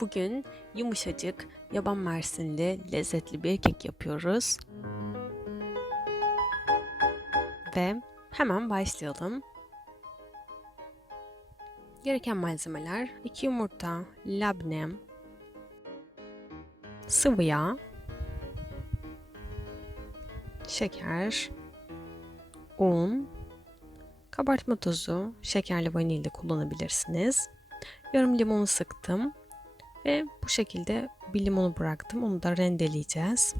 Bugün yumuşacık yaban mersinli lezzetli bir kek yapıyoruz. Ve hemen başlayalım. Gereken malzemeler 2 yumurta, labne, sıvı yağ, şeker, un, kabartma tozu, şekerli vanilya kullanabilirsiniz. Yarım limonu sıktım ve bu şekilde bir limonu bıraktım. Onu da rendeleyeceğiz.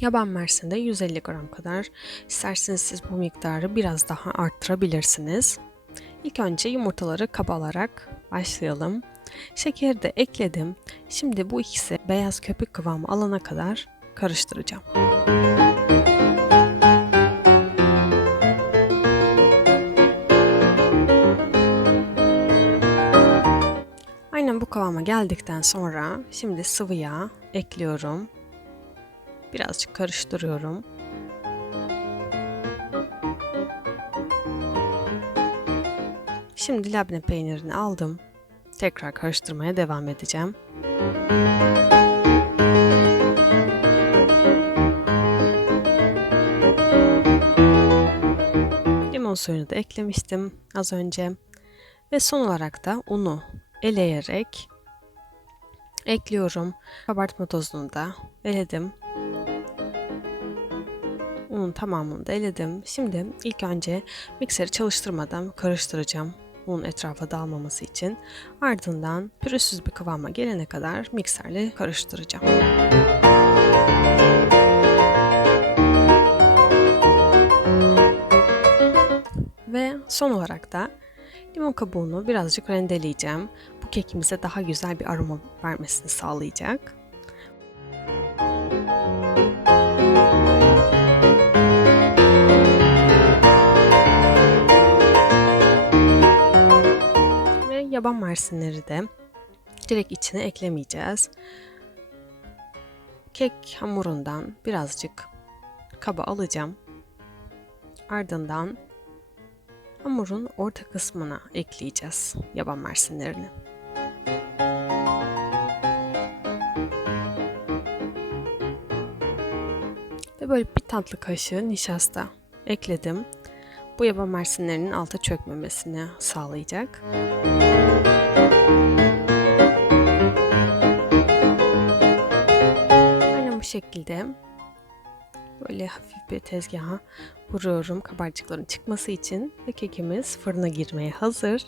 Yaban mersini de 150 gram kadar. İsterseniz siz bu miktarı biraz daha arttırabilirsiniz. İlk önce yumurtaları kaba alarak başlayalım. Şekeri de ekledim. Şimdi bu ikisi beyaz köpük kıvamı alana kadar karıştıracağım. Aynen kıvama geldikten sonra şimdi sıvı yağ ekliyorum. Birazcık karıştırıyorum. Şimdi labne peynirini aldım. Tekrar karıştırmaya devam edeceğim. Limon suyunu da eklemiştim az önce. Ve son olarak da unu eleyerek ekliyorum. Kabartma tozunu da eledim. Unun tamamını da eledim. Şimdi ilk önce mikseri çalıştırmadan karıştıracağım. Un etrafa dağılmaması için. Ardından pürüzsüz bir kıvama gelene kadar mikserle karıştıracağım. Ve son olarak da limon kabuğunu birazcık rendeleyeceğim. Bu kekimize daha güzel bir aroma vermesini sağlayacak. Ve yaban mersinleri de direkt içine eklemeyeceğiz. Kek hamurundan birazcık kaba alacağım. Ardından hamurun orta kısmına ekleyeceğiz yaban mersinlerini. Ve böyle bir tatlı kaşığı nişasta ekledim. Bu yaban mersinlerinin alta çökmemesini sağlayacak. Aynen bu şekilde böyle hafif bir tezgaha vuruyorum kabarcıkların çıkması için ve kekimiz fırına girmeye hazır.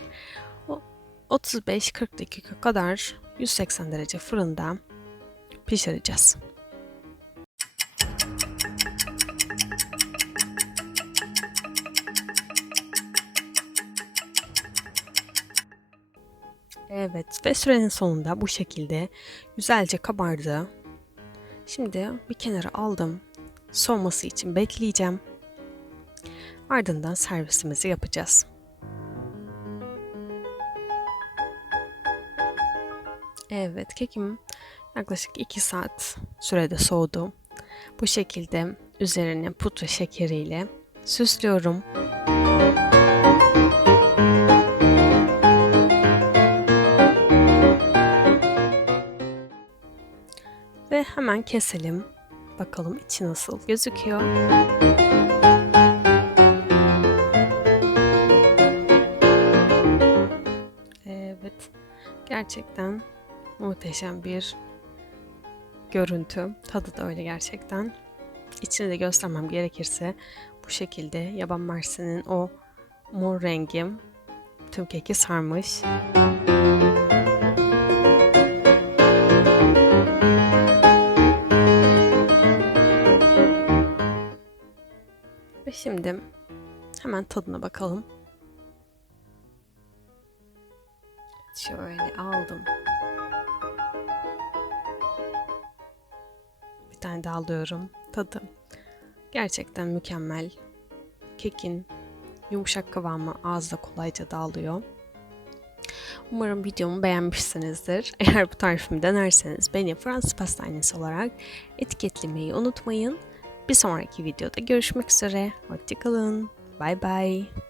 35-40 dakika kadar 180 derece fırında pişireceğiz. Evet ve sürenin sonunda bu şekilde güzelce kabardı. Şimdi bir kenara aldım. Soğuması için bekleyeceğim. Ardından servisimizi yapacağız. Evet, kekim yaklaşık 2 saat sürede soğudu. Bu şekilde üzerine pudra şekeriyle süslüyorum. Ve hemen keselim. Bakalım içi nasıl gözüküyor. Evet. Gerçekten muhteşem bir görüntü. Tadı da öyle gerçekten. İçini de göstermem gerekirse bu şekilde yaban mersinin o mor rengi tüm keki sarmış. Ve şimdi hemen tadına bakalım. Şöyle aldım. Bir tane daha alıyorum. Tadı gerçekten mükemmel. Kekin yumuşak kıvamı ağızda kolayca dağılıyor. Umarım videomu beğenmişsinizdir. Eğer bu tarifimi denerseniz beni Fransız pastanesi olarak etiketlemeyi unutmayın. Bir sonraki videoda görüşmek üzere. Hoşçakalın. Bye bye.